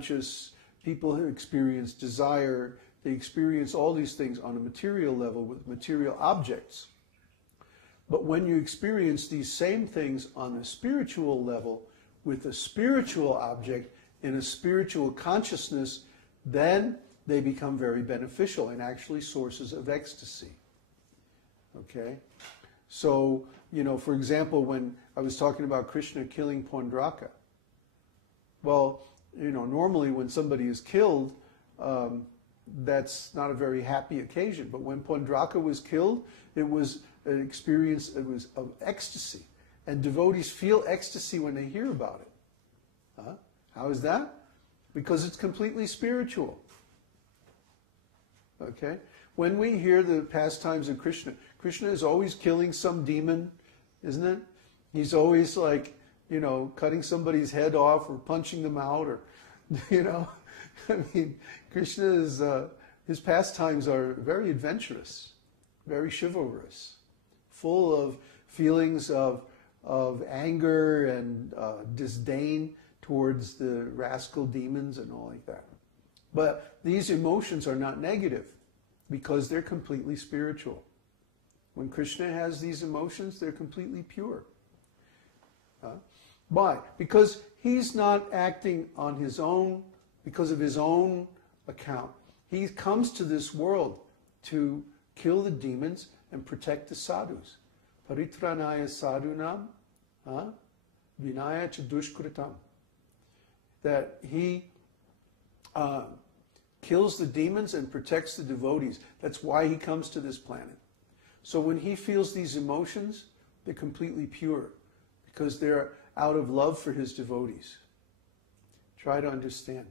conscious, people who experience desire, they experience all these things on a material level with material objects. But when you experience these same things on a spiritual level with a spiritual object in a spiritual consciousness, then they become very beneficial and actually sources of ecstasy. Okay? So, you know, for example, when I was talking about Krishna killing Pondraka, well, you know, normally when somebody is killed, that's not a very happy occasion. But when Pondraka was killed, it was an experience, it was of ecstasy. And devotees feel ecstasy when they hear about it. How is that? Because it's completely spiritual. Okay? When we hear the pastimes of Krishna, Krishna is always killing some demon, isn't it? He's always like, you know, cutting somebody's head off or punching them out, or, you know. I mean, Krishna is, his pastimes are very adventurous, very chivalrous, full of feelings of anger and disdain towards the rascal demons and all like that. But these emotions are not negative because they're completely spiritual. When Krishna has these emotions, they're completely pure. Why? Because he's not acting on his own, because of his own account. He comes to this world to kill the demons and protect the sadhus. Paritranaya sadhunam, vinaya cha dushkritam. That he kills the demons and protects the devotees. That's why he comes to this planet. So when he feels these emotions, they're completely pure, because they're out of love for his devotees. Try to understand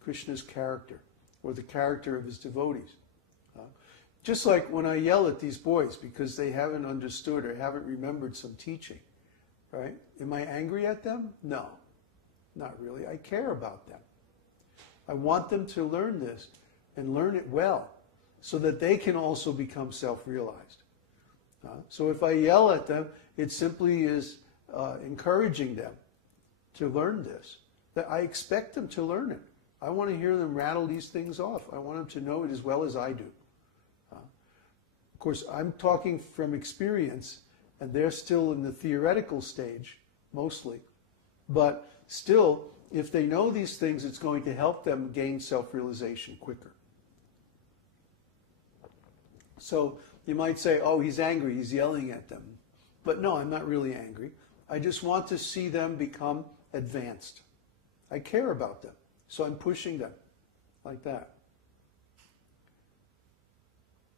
Krishna's character, or the character of his devotees. Just like when I yell at these boys because they haven't understood or haven't remembered some teaching, right? Am I angry at them? No, not really. I care about them. I want them to learn this and learn it well so that they can also become self-realized. So if I yell at them, it simply is encouraging them to learn this. That I expect them to learn it. I want to hear them rattle these things off. I want them to know it as well as I do. Of course, I'm talking from experience, and they're still in the theoretical stage, mostly. But still, if they know these things, it's going to help them gain self-realization quicker. So you might say, oh, he's angry, he's yelling at them. But no, I'm not really angry. I just want to see them become advanced. I care about them. So I'm pushing them like that.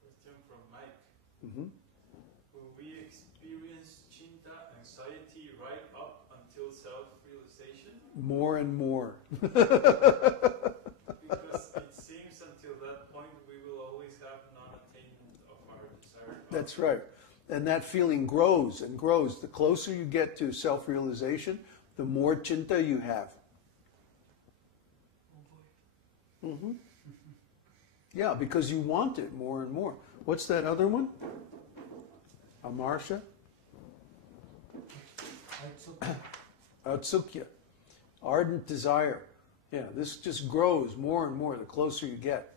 Question from Mike. Mm-hmm. Will we experience cintā, anxiety, right up until self-realization? More and more. Because it seems until that point we will always have non-attainment of our desired. That's right. And that feeling grows and grows. The closer you get to self-realization, the more cintā you have. Mm-hmm. Yeah, because you want it more and more. What's that other one? Amarsha? Autsukya. Ardent desire. Yeah, this just grows more and more the closer you get.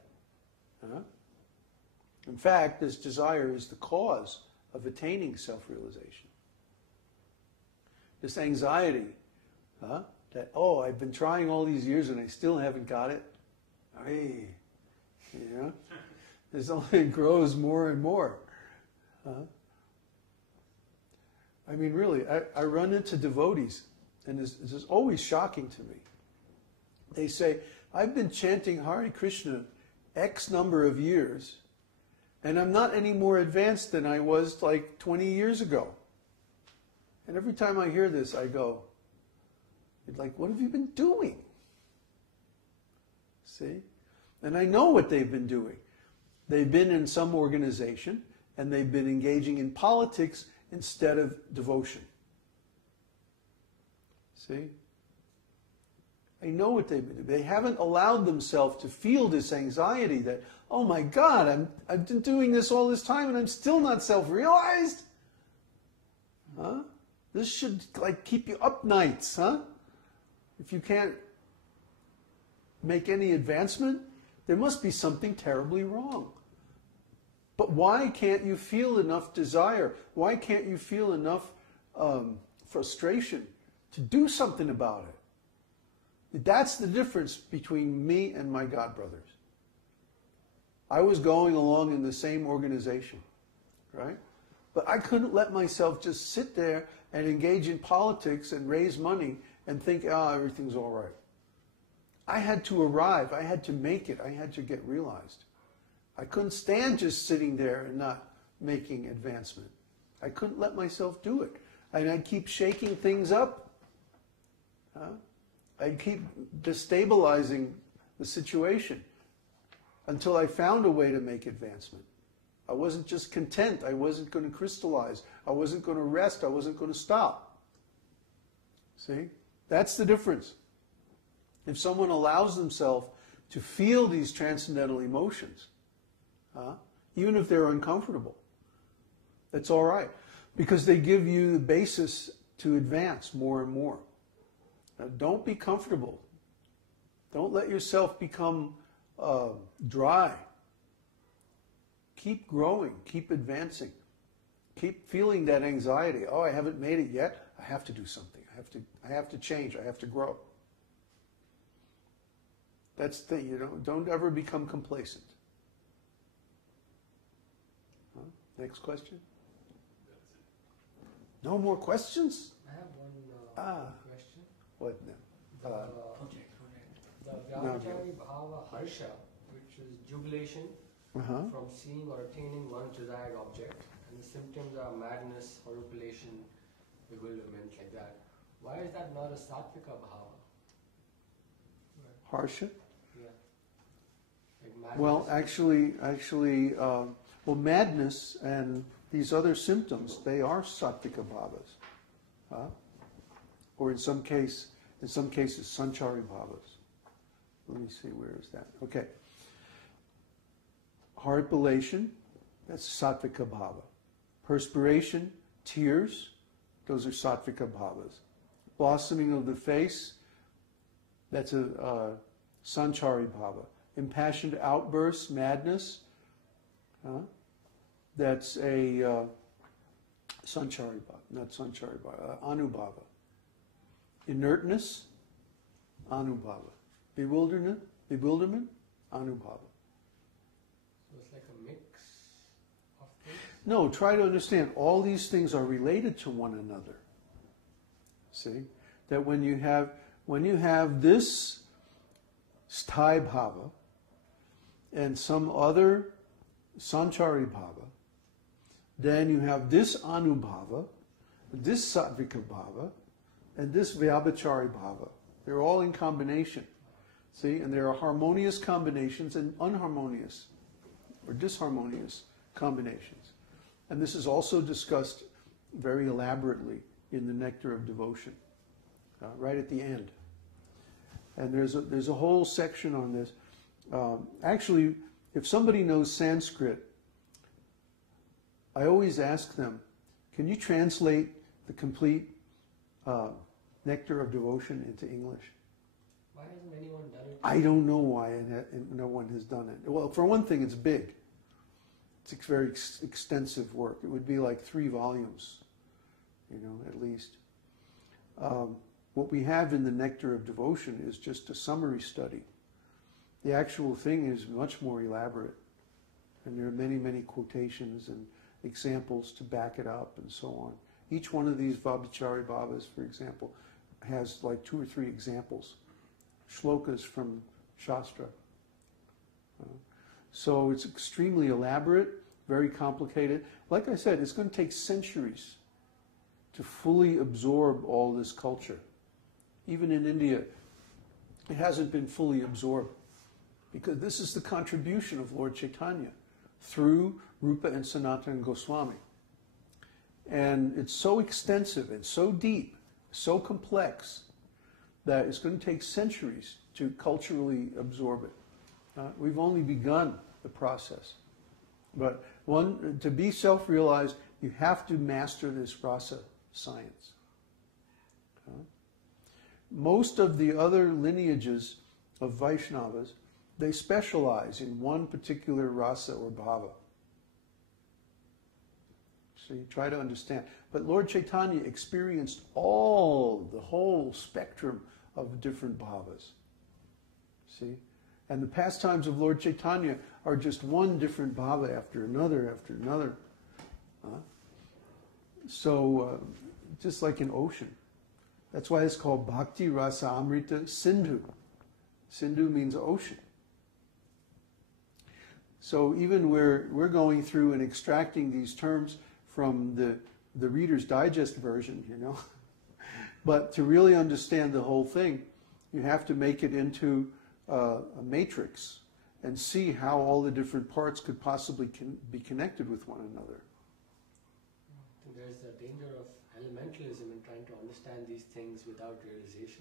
In fact, this desire is the cause of attaining self-realization. This anxiety, that, oh, I've been trying all these years and I still haven't got it. Hey, you know, it grows more and more. I mean, really, I run into devotees, and this is always shocking to me. They say, I've been chanting Hare Krishna X number of years, and I'm not any more advanced than I was like 20 years ago. And every time I hear this, I go, like, what have you been doing? See? And I know what they've been doing. They've been in some organization, and they've been engaging in politics instead of devotion. See? I know what they've been doing. They haven't allowed themselves to feel this anxiety that, oh my God, I've been doing this all this time and I'm still not self-realized. This should like keep you up nights, If you can't make any advancement, there must be something terribly wrong. But why can't you feel enough desire? Why can't you feel enough frustration to do something about it? That's the difference between me and my God brothers. I was going along in the same organization, right? But I couldn't let myself just sit there and engage in politics and raise money and think, everything's all right. I had to arrive. I had to make it. I had to get realized. I couldn't stand just sitting there and not making advancement. I couldn't let myself do it. And I'd keep shaking things up. I'd keep destabilizing the situation until I found a way to make advancement. I wasn't just content. I wasn't going to crystallize. I wasn't going to rest. I wasn't going to stop. See? That's the difference. If someone allows themselves to feel these transcendental emotions, even if they're uncomfortable, that's all right. Because they give you the basis to advance more and more. Now, don't be comfortable. Don't let yourself become dry. Keep growing. Keep advancing. Keep feeling that anxiety. Oh, I haven't made it yet. I have to do something. I have to change. I have to grow. That's the thing. Don't ever become complacent. Next question? No more questions? I have one question. What then? The Vyabhicari-bhava harsha, which is jubilation from seeing or attaining one's desired object, and the symptoms are madness, horripilation, bewilderment, like that. Why is that not a sattvika bhava? Harsha? Yeah. Like Well, actually, madness and these other symptoms, they are sattvika bhavas. Or in some cases, sanchari-bhavas. Let me see, where is that? Okay. Horripilation, that's sattvika bhava. Perspiration, tears, those are sattvika bhavas. Blossoming of the face, that's a sanchari-bhava. Impassioned outbursts, madness, that's a sanchari-bhava, not sanchari-bhava, anubhava. Inertness, anubhava. Bewilderment, anubhava. So it's like a mix of things? No, try to understand, all these things are related to one another. See? That when you have this sthāyi bhava and some other sanchari bhava, then you have this anubhava, this sattvika bhava, and this vyabhicari-bhava. They're all in combination. See? And there are harmonious combinations and unharmonious or disharmonious combinations. And this is also discussed very elaborately in the Nectar of Devotion, right at the end. And there's a whole section on this. Actually, if somebody knows Sanskrit, I always ask them, can you translate the complete Nectar of Devotion into English? Why hasn't anyone done it? I don't know why no one has done it. Well, for one thing, it's big. It's very extensive work. It would be like 3 volumes, at least. What we have in the Nectar of Devotion is just a summary study. The actual thing is much more elaborate. And there are many, many quotations and examples to back it up and so on. Each one of these Vyabhicari-bhavas, for example, has like 2 or 3 examples, shlokas from Shastra. So it's extremely elaborate, very complicated. Like I said, it's going to take centuries to fully absorb all this culture. Even in India, it hasn't been fully absorbed, because this is the contribution of Lord Chaitanya through Rupa and Sanatana Goswami. And it's so extensive and so deep, so complex, that it's going to take centuries to culturally absorb it. We've only begun the process. But to be self-realized, you have to master this rasa science. Most of the other lineages of Vaishnavas, they specialize in one particular rasa or bhava. So you try to understand. But Lord Chaitanya experienced the whole spectrum of different bhavas. See? And the pastimes of Lord Chaitanya are just one different bhava after another after another. So, just like an ocean. That's why it's called Bhakti Rasa Amrita Sindhu. Sindhu means ocean. So even we're going through and extracting these terms from the Reader's Digest version, you know. But to really understand the whole thing, you have to make it into a matrix and see how all the different parts could possibly be connected with one another. There's a danger of elementalism in trying to understand these things without realization.